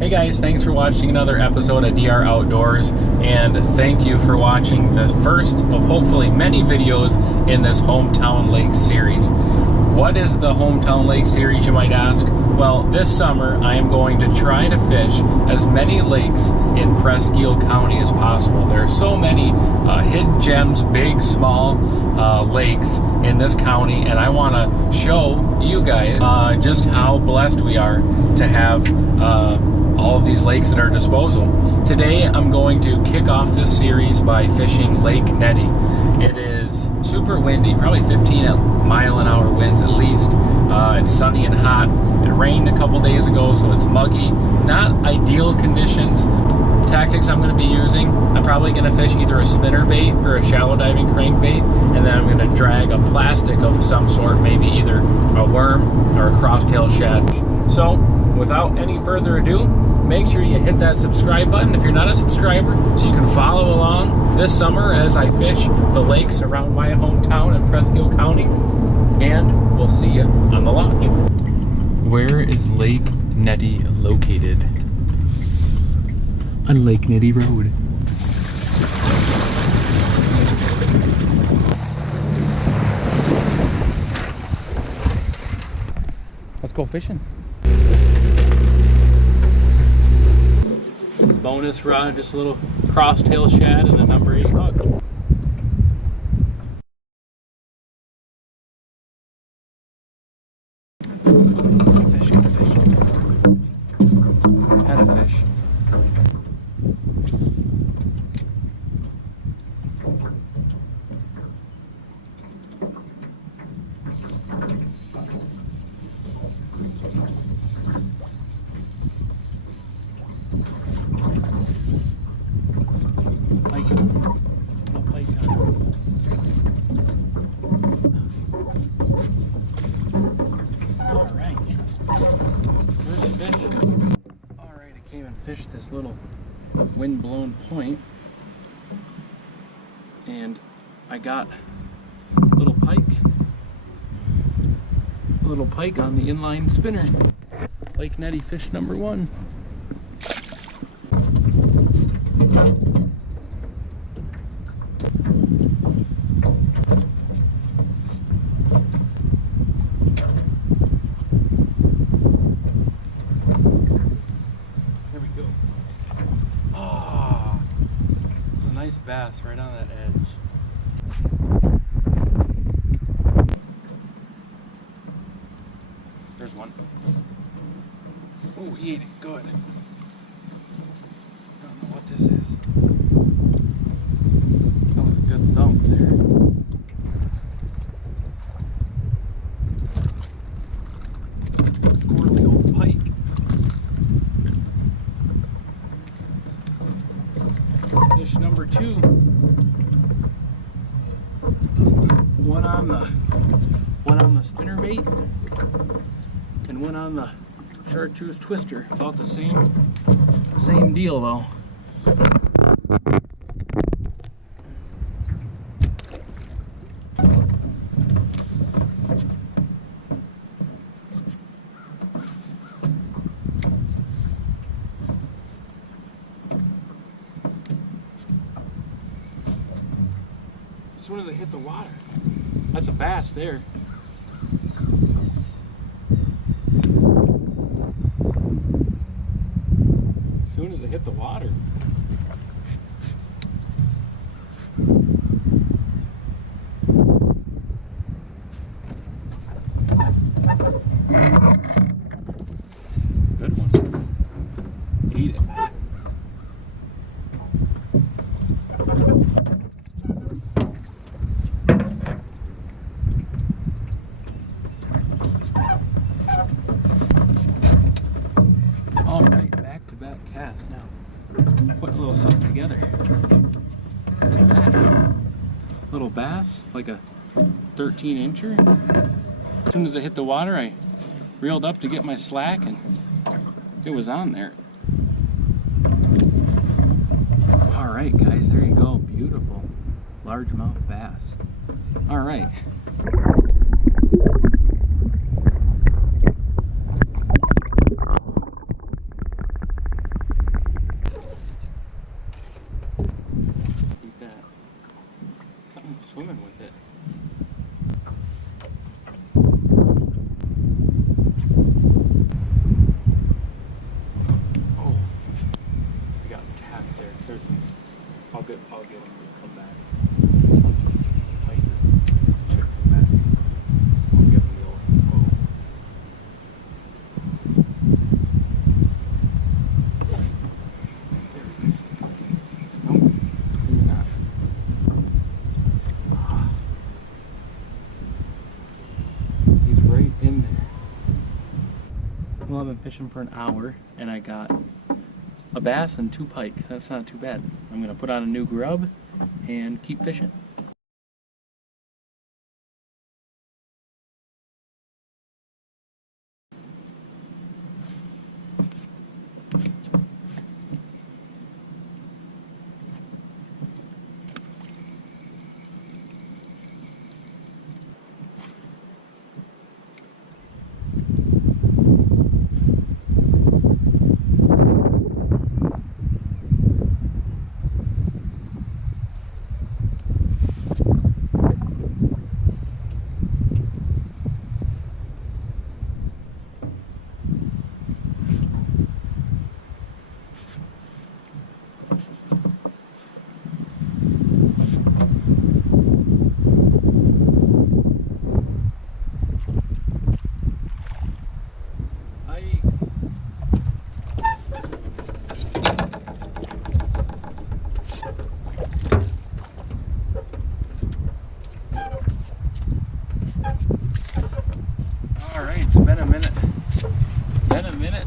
Hey guys, thanks for watching another episode of DR Outdoors, and thank you for watching the first of hopefully many videos in this Hometown Lake series. What is the Hometown Lake series, you might ask? Well, this summer I am going to try to fish as many lakes in Presque Isle County as possible. There are so many hidden gems, big, small lakes in this county, and I want to show you guys just how blessed we are to have all of these lakes at our disposal. Today I'm going to kick off this series by fishing Lake Nettie. It is super windy, probably 15 mile-an-hour winds at least. It's sunny and hot. It rained a couple days ago, so it's muggy. Not ideal conditions. Tactics I'm going to be using, I'm probably going to fish either a spinner bait or a shallow diving crankbait, and then I'm going to drag a plastic of some sort, maybe either a worm or a crosstail shad. So without any further ado, make sure you hit that subscribe button if you're not a subscriber, so you can follow along this summer as I fish the lakes around my hometown in Presque Isle County, and we'll see you on the launch. Where is Lake Nettie located? On Lake Nettie Road. Let's go fishing. Bonus rod, just a little crosstail shad and a number 8 hook. Got a fish, got a fish. Had a fish. Fish this little wind-blown point, and I got a little pike on the inline spinner. Lake Nettie fish number 1. Bass right on that edge. There's one. Oh, he ate it good. I don't know what this is. That was a good thump there. Squirrely old pike. Fish number 2. One on the spinnerbait and one on the chartreuse twister. About the same deal though. As soon as I hit the water, that's a bass there. As soon as I hit the water. Good one. Eat it. Cast now. Put a little something together. Look at that. Little bass, like a 13-incher. As soon as I hit the water, I reeled up to get my slack, and it was on there. All right, guys, there you go. Beautiful largemouth bass. All right. been fishing for an hour and I got a bass and 2 pike. That's not too bad. I'm gonna put on a new grub and keep fishing.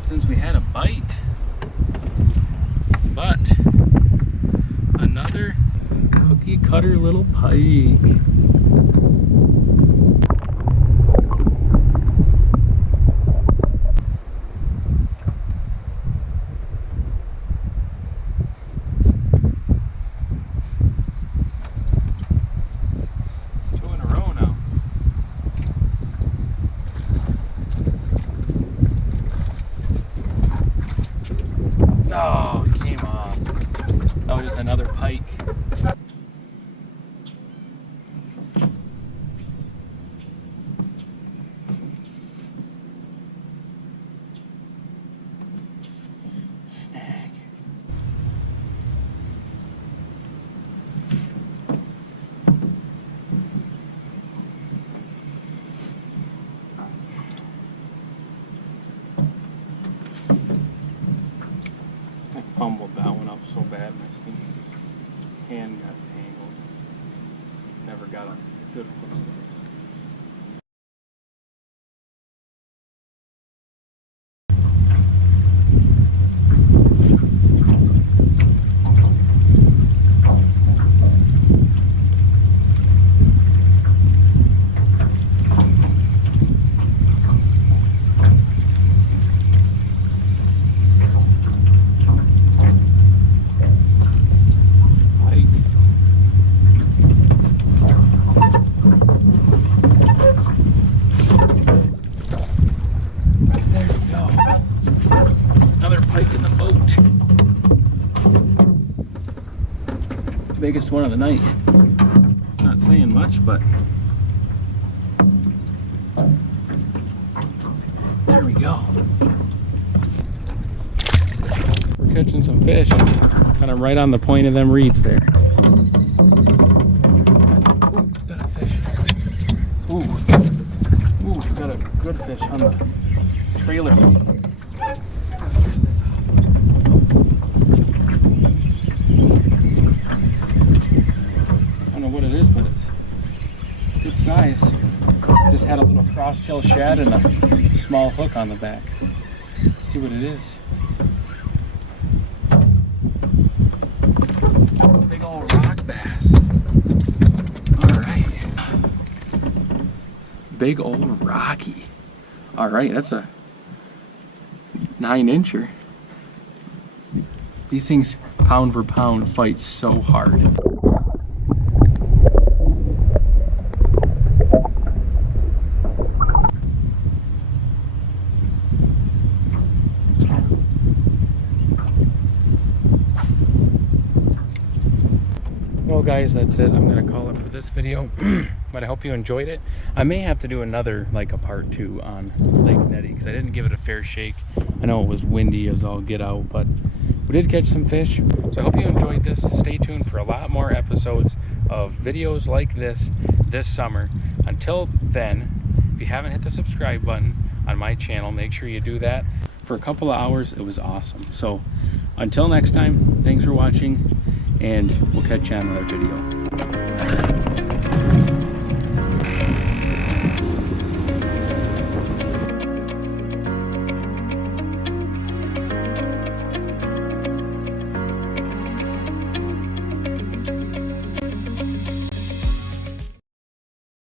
Since we had a bite, but another cookie cutter little pike. Oh, came off. That was just another pike. Snag. I fumbled that one up so bad, my stinking hand got tangled. Never got a good hook. Biggest one of the night. Not saying much, but there we go. We're catching some fish, kind of right on the point of them reeds there. Ooh, got a fish. Ooh, got a good fish on the trailer. What it is, but it's good size. Just had a little cross-tail shad and a small hook on the back. Let's see what it is. Big old rock bass. Alright. Big old rocky. Alright, that's a 9-incher. These things, pound for pound, fight so hard. Well guys, that's it. I'm gonna call it for this video. But I hope you enjoyed it. I may have to do another, like a part 2 on Lake Nettie, because I didn't give it a fair shake. I know it was windy as all get out, but we did catch some fish. So I hope you enjoyed this. Stay tuned for a lot more episodes of videos like this summer. Until then, if you haven't hit the subscribe button on my channel, make sure you do that. For a couple of hours, it was awesome. So until next time, thanks for watching, and we'll catch you on another video.